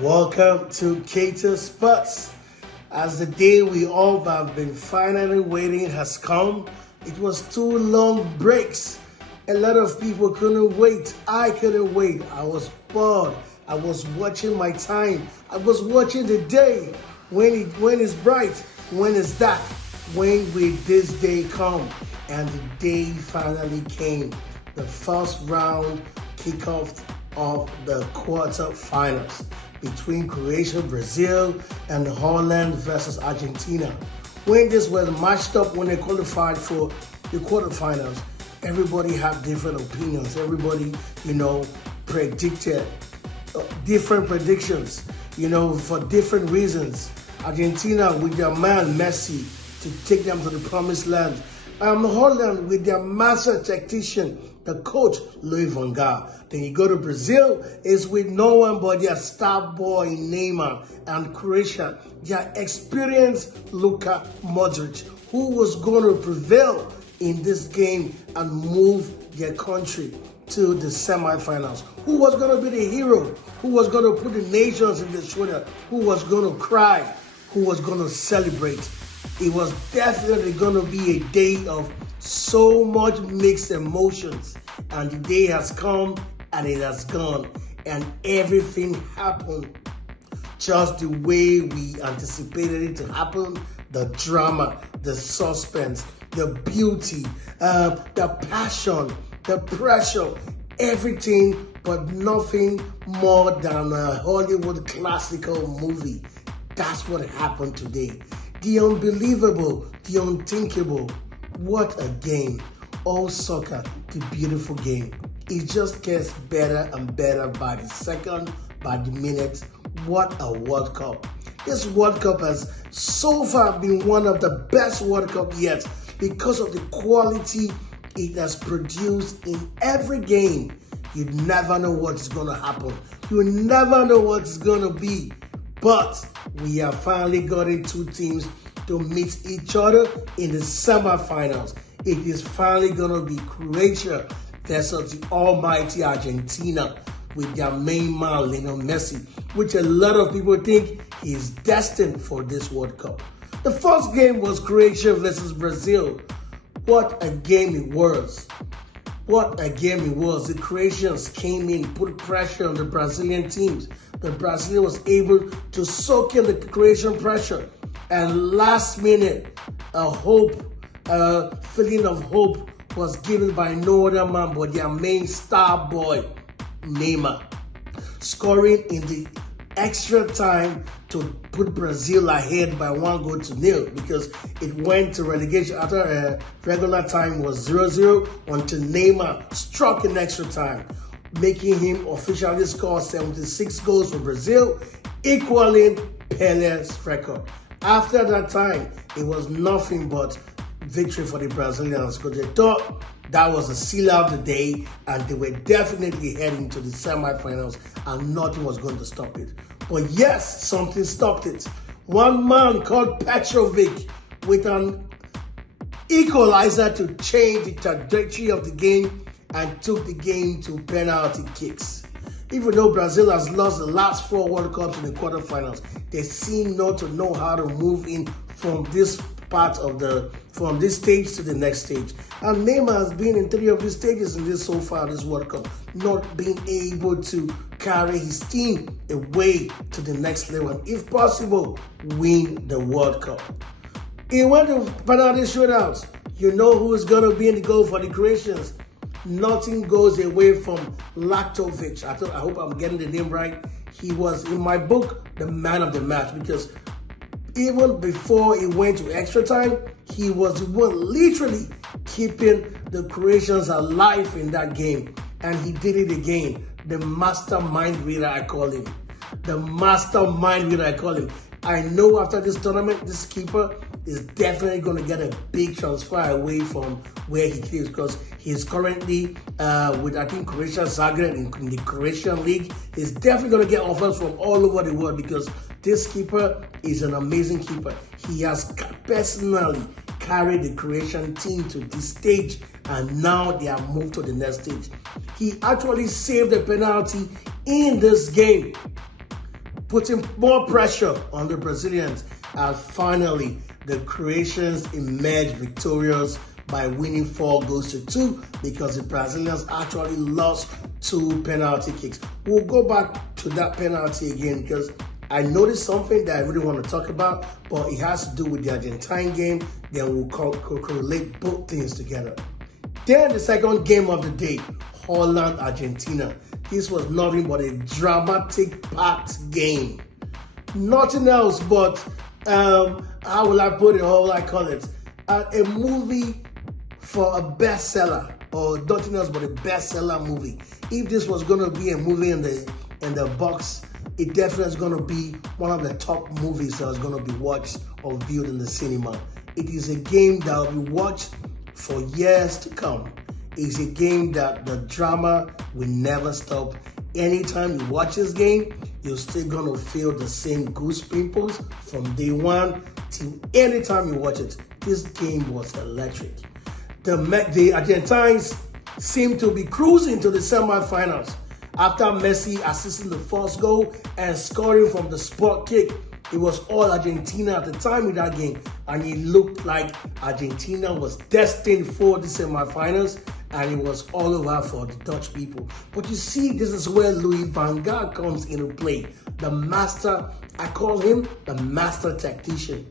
Welcome to Cater Sports. As the day we all have been finally waiting has come, it was 2 long breaks. A lot of people couldn't wait. I couldn't wait. I was bored. I was watching my time. I was watching the day. When it's bright, when it's dark, when will this day come? And the day finally came. The first round kickoff of the quarterfinals between Croatia, Brazil, and Holland versus Argentina. When this was matched up, when they qualified for the quarterfinals, everybody had different opinions. Everybody, predicted different predictions, for different reasons. Argentina with their man Messi to take them to the promised land. Holland with their master tactician, the coach Louis van Gaal. Then you go to Brazil, it's with no one but their star boy Neymar, and Croatia, their experienced Luka Modric, who was going to prevail in this game and move their country to the semifinals. Who was going to be the hero? Who was going to put the nations in the shoulder? Who was going to cry? Who was going to celebrate? It was definitely going to be a day of so much mixed emotions. And the day has come and it has gone. And everything happened just the way we anticipated it to happen. The drama, the suspense, the beauty, the passion, the pressure, everything but nothing more than a Hollywood classical movie. That's what happened today. The unbelievable, the unthinkable. What a game. All soccer, the beautiful game. It just gets better and better by the second, by the minute. What a World Cup. This World Cup has so far been one of the best World Cup yet because of the quality it has produced in every game. You never know what's going to happen. You never know what's going to be. But we have finally gotten 2 teams to meet each other in the semifinals. It is finally going to be Croatia versus the almighty Argentina with their main man, Lionel Messi, which a lot of people think is destined for this World Cup. The first game was Croatia versus Brazil. What a game it was. What a game it was. The Croatians came in, put pressure on the Brazilian teams. The Brazilian was able to soak in the Croatian pressure. And last minute, a feeling of hope was given by no other man but their main star boy, Neymar, scoring in the extra time to put Brazil ahead by 1-0 because it went to relegation after regular time was 0-0 until Neymar struck in extra time, making him officially score 76 goals for Brazil, equaling Pele's record. After that time, it was nothing but victory for the Brazilians because they thought that was the seal of the day and they were definitely heading to the semifinals and nothing was going to stop it. But yes, something stopped it. One man called Petrovic with an equalizer to change the trajectory of the game and took the game to penalty kicks. Even though Brazil has lost the last 4 World Cups in the quarterfinals, they seem not to know how to move in from this from this stage to the next stage. And Neymar has been in 3 of these stages in this World Cup, not being able to carry his team away to the next level and, if possible, win the World Cup. It went to penalty shootouts. You know who is going to be in the goal for the Croatians. Nothing goes away from Latovic. I hope I'm getting the name right. He was, in my book, the man of the match because even before it went to extra time, he was the one literally keeping the Croatians alive in that game. And he did it again. The mastermind reader, I call him. The mastermind reader, I call him. I know after this tournament, this keeper is definitely going to get a big transfer away from where he plays because he's currently with, I think, Croatia Zagreb in the Croatian league. He's definitely going to get offers from all over the world because this keeper is an amazing keeper. He has personally carried the Croatian team to this stage and now they have moved to the next stage. He actually saved a penalty in this game. putting more pressure on the Brazilians, as finally the Croatians emerged victorious by winning 4-2 because the Brazilians actually lost 2 penalty kicks. We'll go back to that penalty again because I noticed something that I really want to talk about, but it has to do with the Argentine game. Then we'll correlate both things together. Then the second game of the day, Holland, Argentina. This was nothing but a dramatic packed game. Nothing else but, how will I put it, how will I call it? A movie for a bestseller, or nothing else but a bestseller movie. If this was going to be a movie in the box, it definitely is going to be one of the top movies that is going to be watched or viewed in the cinema. It is a game that will be watched for years to come. It's a game that the drama will never stop. Anytime you watch this game, you're still going to feel the same goose pimples from day one till anytime you watch it. This game was electric. The Argentines seem to be cruising to the semifinals after Messi assisting the first goal and scoring from the spot kick. It was all Argentina at the time in that game, and it looked like Argentina was destined for the semifinals, and it was all over for the Dutch people. But you see, this is where Louis van Gaal comes into play. The master, I call him the master tactician.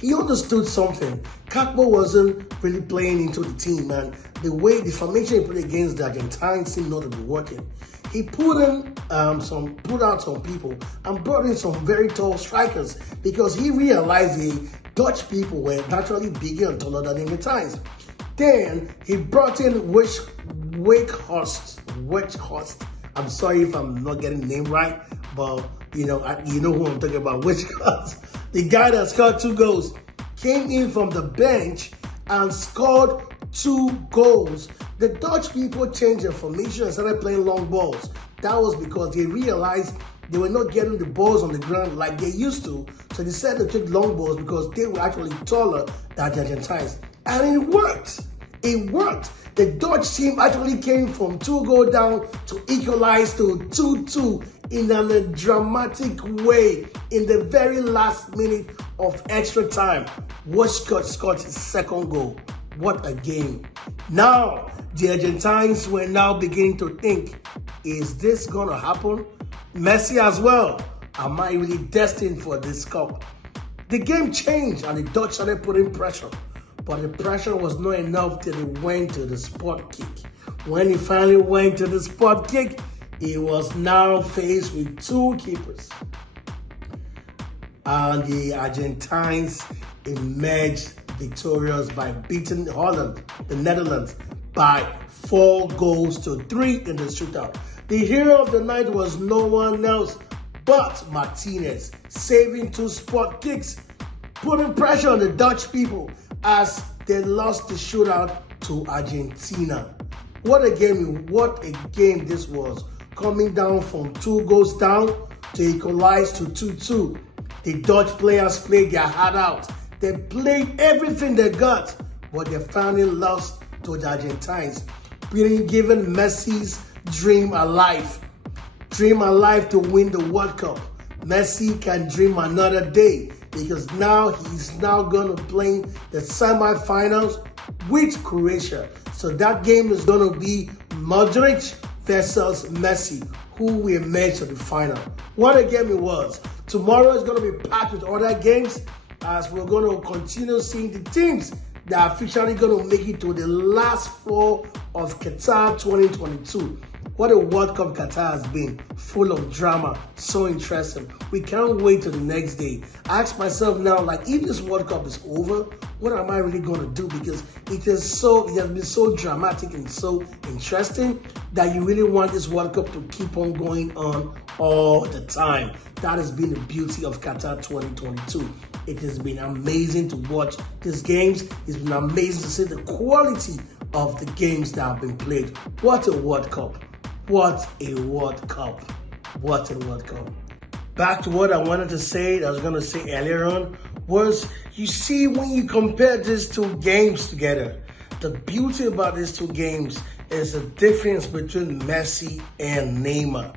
He understood something. Kakpo wasn't really playing into the team, and the way the formation he played against the Argentines seemed not to be working. He put out some people and brought in some very tall strikers because he realized the Dutch people were naturally bigger and taller than the Argentines. Then he brought in Wakehorst. I'm sorry if I'm not getting the name right, but you know who I'm talking about. Wakehorst, the guy that scored 2 goals, came in from the bench and scored 2 goals. The Dutch people changed their formation and started playing long balls. That was because they realized they were not getting the balls on the ground like they used to. So they decided to take long balls because they were actually taller than the Argentines. And it worked. It worked. The Dutch team actually came from 2-goal down to equalize to 2-2 in a dramatic way in the very last minute of extra time. Washcott scored his 2nd goal. What a game. Now, the Argentines were now beginning to think, is this going to happen? Messi as well. Am I really destined for this cup? The game changed and the Dutch started putting pressure. But the pressure was not enough till he went to the spot kick. When he finally went to the spot kick, he was now faced with 2 keepers. And the Argentines emerged victorious by beating Holland, the Netherlands, by 4-3 in the shootout. The hero of the night was no one else but Martinez, saving 2 spot kicks, putting pressure on the Dutch people as they lost the shootout to Argentina. What a game this was. Coming down from 2 goals down to equalize to 2-2. The Dutch players played their heart out. They played everything they got, but they finally lost to the Argentines, giving Messi's dream alive. Dream alive to win the World Cup. Messi can dream another day because now he's now going to play the semifinals with Croatia. So that game is going to be Modric versus Messi, who will emerge to the final. What a game it was. Tomorrow is going to be packed with other games as we're going to continue seeing the teams that are officially going to make it to the last 4 of Qatar 2022. What a World Cup Qatar has been, full of drama, so interesting. We can't wait till the next day. I ask myself now, like, if this World Cup is over, what am I really going to do? Because it has been so dramatic and so interesting that you really want this World Cup to keep on going on all the time. That has been the beauty of Qatar 2022. It has been amazing to watch these games. It's been amazing to see the quality of the games that have been played. What a World Cup. What a World Cup. What a World Cup. Back to what I wanted to say, that I was going to say earlier on, was you see when you compare these 2 games together, the beauty about these 2 games is the difference between Messi and Neymar.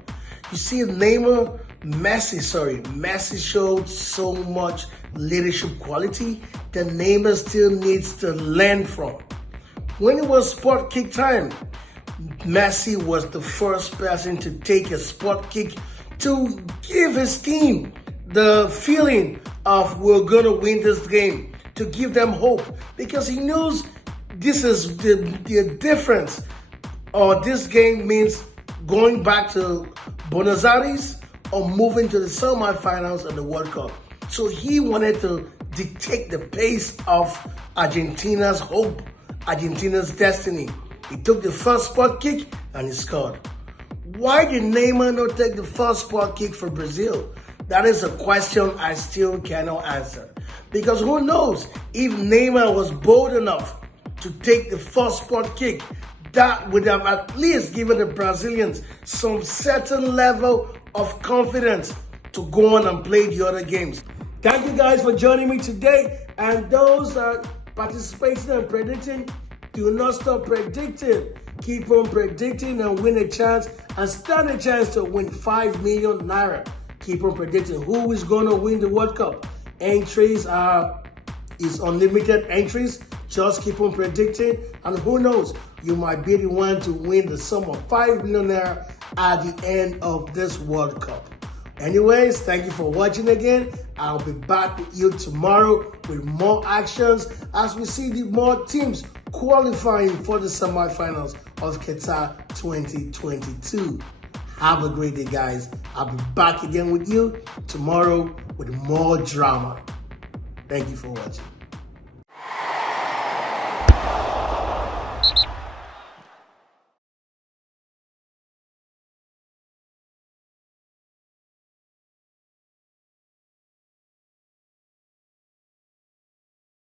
You see, Neymar Messi showed so much leadership quality that Neymar still needs to learn from. When it was spot kick time, Messi was the first person to take a spot kick to give his team the feeling of we're going to win this game, to give them hope, because he knows this is the difference, or this game means going back to Buenos Aires or moving to the semifinals of the World Cup. So he wanted to dictate the pace of Argentina's hope, Argentina's destiny. He took the first spot kick and he scored. Why did Neymar not take the first spot kick for Brazil? That is a question I still cannot answer. Because who knows, if Neymar was bold enough to take the first spot kick, that would have at least given the Brazilians some certain level of confidence to go on and play the other games. Thank you guys for joining me today. And those participating and predicting, do not stop predicting. Keep on predicting and win a chance and stand a chance to win 5 million naira. Keep on predicting who is going to win the World Cup. Entries is unlimited entries. Just keep on predicting, and who knows, you might be the one to win the sum of 5 million naira at the end of this World Cup. Anyways, thank you for watching again. I'll be back with you tomorrow with more actions as we see the more teams qualifying for the semifinals of Qatar 2022. Have a great day, guys. I'll be back again with you tomorrow with more drama. Thank you for watching.